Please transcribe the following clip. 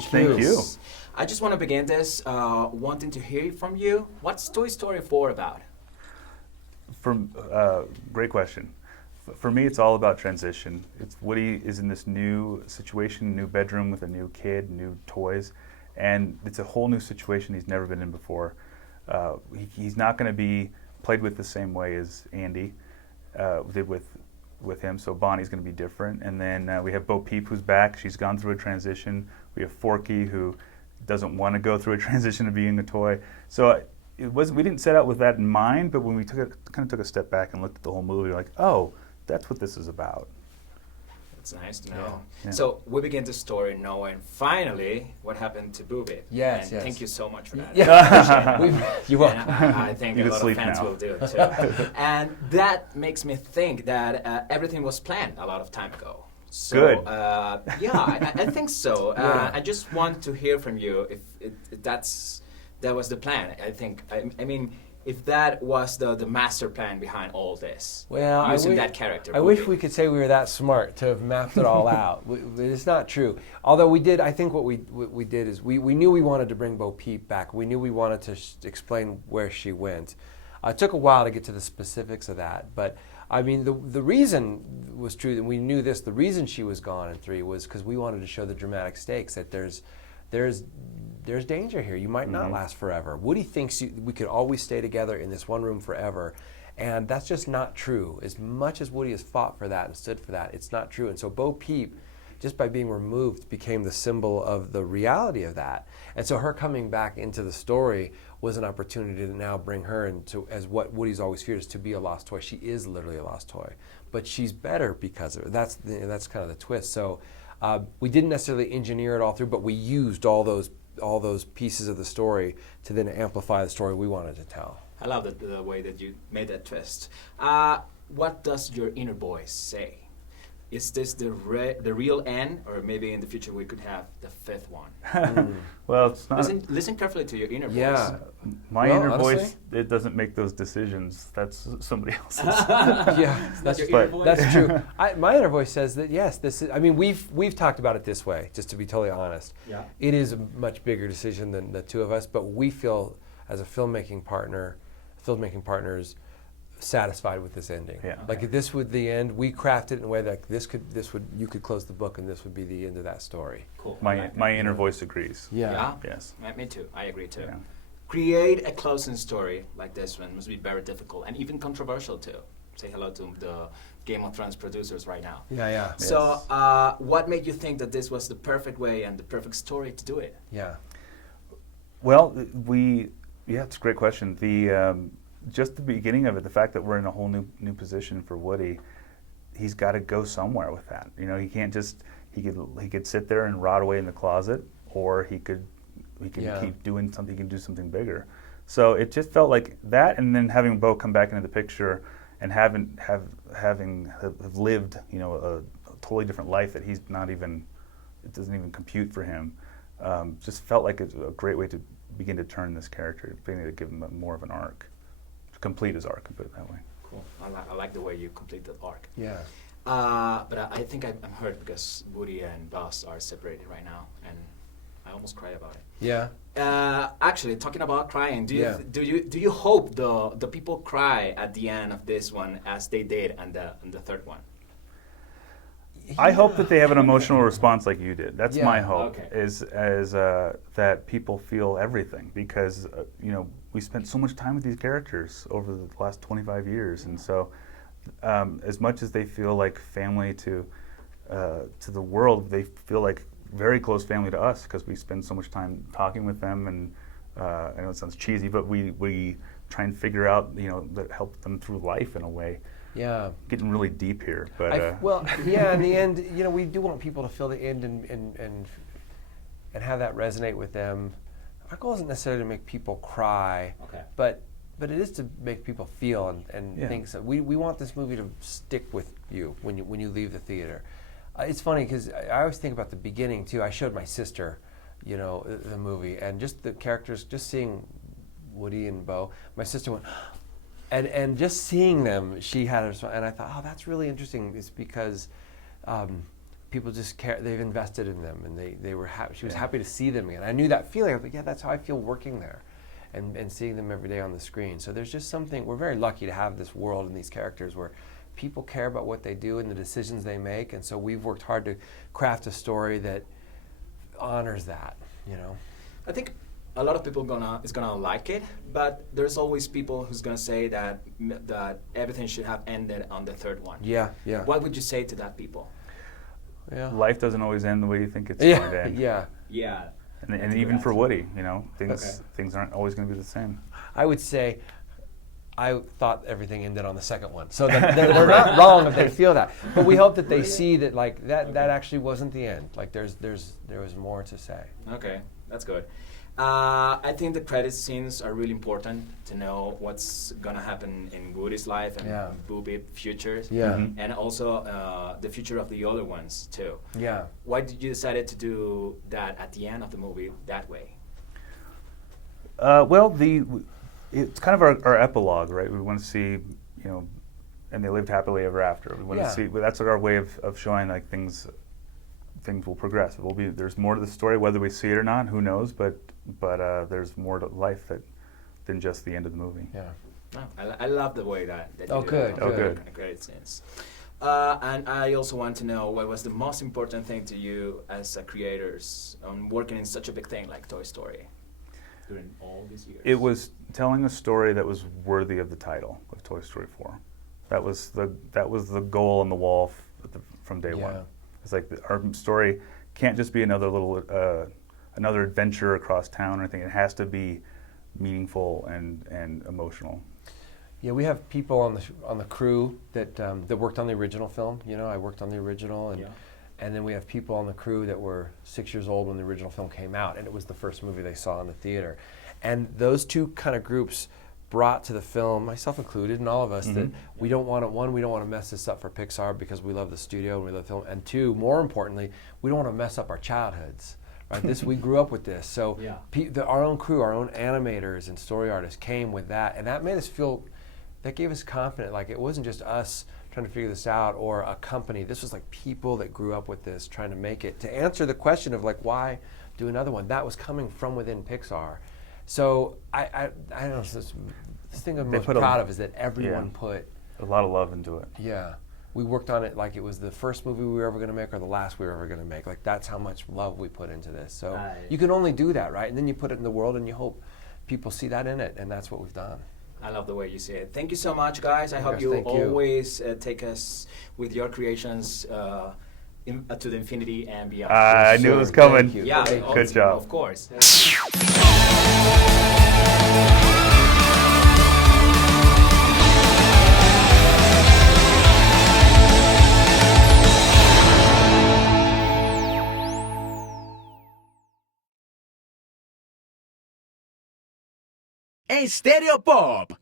Thank you. I just want to begin this wanting to hear from you. What's Toy Story 4 about? Great question. For me, it's all about transition. It's Woody is in this new situation, new bedroom with a new kid, new toys, and it's a whole new situation he's never been in before. He's not going to be played with the same way as Andy did with him, so Bonnie's going to be different. And then we have Bo Peep, who's back. She's gone through a transition. We have Forky, who doesn't want to go through a transition of being a toy. So we didn't set out with that in mind, but when we kind of took a step back and looked at the whole movie, we're like, oh, that's what this is about. It's nice to know. Yeah. So we begin the story knowing finally what happened to Boobie. Yes, and thank you so much for that. Yeah. You're welcome. I think you a lot of fans now. will do it too. And that makes me think that everything was planned a lot of time ago. So, good. I think so. I just want to hear from you if that was the plan. I mean, if that was the master plan behind all this, well, using that character. I wish we could say we were that smart to have mapped it all out. It's not true. Although we did, I think what we did is we knew we wanted to bring Bo Peep back. We knew we wanted to explain where she went. It took a while to get to the specifics of that, but I mean, the reason was true, and we knew this. The reason she was gone in 3 was because we wanted to show the dramatic stakes that there's danger here. You might not last forever. Woody thinks we could always stay together in this one room forever, and that's just not true. As much as Woody has fought for that and stood for that, it's not true. And so Bo Peep, just by being removed, became the symbol of the reality of that. And so her coming back into the story was an opportunity to now bring her into, as what Woody's always feared, is to be a lost toy. She is literally a lost toy, but she's better because of it. That's kind of the twist. So we didn't necessarily engineer it all through, but we used all those pieces of the story to then amplify the story we wanted to tell. I love the way that you made that twist. What does your inner voice say? Is this the real end, or maybe in the future we could have the 5th one? Well, it's not. Listen carefully to your inner voice. Yeah. My Well, inner honestly, voice, it doesn't make those decisions. That's somebody else's. Yeah, that's your inner voice? That's true. My inner voice says that yes, this is. I mean, we've talked about it this way, just to be totally honest. Yeah. It is a much bigger decision than the two of us, but we feel as a filmmaking partners, satisfied with this ending. Yeah. Like if this would the end, we crafted it in a way that you could close the book and this would be the end of that story. Cool. My inner voice agrees. Yeah. Yes. Me too. I agree too. Yeah. Create a closing story like this one must be very difficult and even controversial too. Say hello to the Game of Thrones producers right now. Yeah. Yes. So, what made you think that this was the perfect way and the perfect story to do it? Yeah. Well, it's a great question. Just the beginning of it, the fact that we're in a whole new position for Woody, he's got to go somewhere with that. You know, he can't just he could sit there and rot away in the closet, or he could keep doing something. He can do something bigger. So it just felt like that, and then having Bo come back into the picture and have lived, you know, a totally different life that he's not even, it doesn't even compute for him. Just felt like it's a great way to begin to turn this character, beginning to give him more of an arc. Complete his arc, put it that way. Cool. I like the way you complete the arc. Yeah. But I think I'm hurt because Woody and Buzz are separated right now, and I almost cry about it. Yeah. Actually, talking about crying, do you hope the people cry at the end of this one as they did in the 3rd one? I hope that they have an emotional response like you did. That's my hope. Okay. Is that people feel everything, because you know, we spent so much time with these characters over the last 25 years, and so as much as they feel like family to the world, they feel like very close family to us because we spend so much time talking with them, and I know it sounds cheesy, but we try and figure out, you know, that help them through life in a way. Yeah. Getting really deep here, but in the end, you know, we do want people to feel the end and have that resonate with them. Our goal isn't necessarily to make people cry, but it is to make people feel and think. So we want this movie to stick with you when you leave the theater. It's funny because I always think about the beginning too. I showed my sister, you know, the movie, and just the characters, just seeing Woody and Bo. My sister went. And just seeing them, she had a response, and I thought, oh, that's really interesting. It's because people just care. They've invested in them, and they were happy. She was happy to see them again. I knew that feeling. I was like, yeah, that's how I feel working there, and seeing them every day on the screen. So there's just something. We're very lucky to have this world and these characters where people care about what they do and the decisions they make, and so we've worked hard to craft a story that honors that. You know. I think a lot of people is gonna like it, but there's always people who's gonna say that everything should have ended on the third one. Yeah. What would you say to that people? Yeah. Life doesn't always end the way you think it's going to end. Yeah. Yeah. And even for Woody, things aren't always going to be the same. I would say I thought everything ended on the second one. So they're not wrong if they feel that. But we hope that they see that that actually wasn't the end. Like there was more to say. Okay, that's good. I think the credit scenes are really important to know what's gonna happen in Woody's life and Booby futures. Yeah. And also the future of the other ones too. Yeah. Why did you decide to do that at the end of the movie that way? Well, it's kind of our epilogue, right? We want to see, and they lived happily ever after. We want to see. That's our way of showing like things will progress. There's more to the story, whether we see it or not. Who knows? But there's more to life than just the end of the movie. Yeah. Oh, I love the way that you do good. it. Oh, good. Great sense. And I also want to know what was the most important thing to you as creators on working in such a big thing like Toy Story during all these years? It was telling a story that was worthy of the title of Toy Story 4. That was the goal on the wall from day one. It's like our story can't just be another little another adventure across town or anything. It has to be meaningful and emotional. Yeah, we have people on the crew that worked on the original film. I worked on the original, and then we have people on the crew that were 6 years old when the original film came out, and it was the first movie they saw in the theater. And those two kind of groups brought to the film, myself included, and all of us, that we don't want to mess this up for Pixar because we love the studio and we love the film, and two, more importantly, we don't want to mess up our childhoods. Right? We grew up with this, so our own crew, our own animators and story artists came with that, and that made us feel. That gave us confidence. Like it wasn't just us trying to figure this out or a company. This was like people that grew up with this, trying to make it. To answer the question of like why do another one, that was coming from within Pixar. So I don't know. This thing I'm most proud of is that everyone put a lot of love into it. Yeah. We worked on it like it was the first movie we were ever going to make or the last we were ever going to make. Like that's how much love we put into this. So you can only do that, right? And then you put it in the world and you hope people see that in it, and that's what we've done. I love the way you say it. Thank you so much, guys. I hope you always take us with your creations to the infinity and beyond. I knew it was coming. Thank you. Yeah, good job. Of course. Stereo Pop.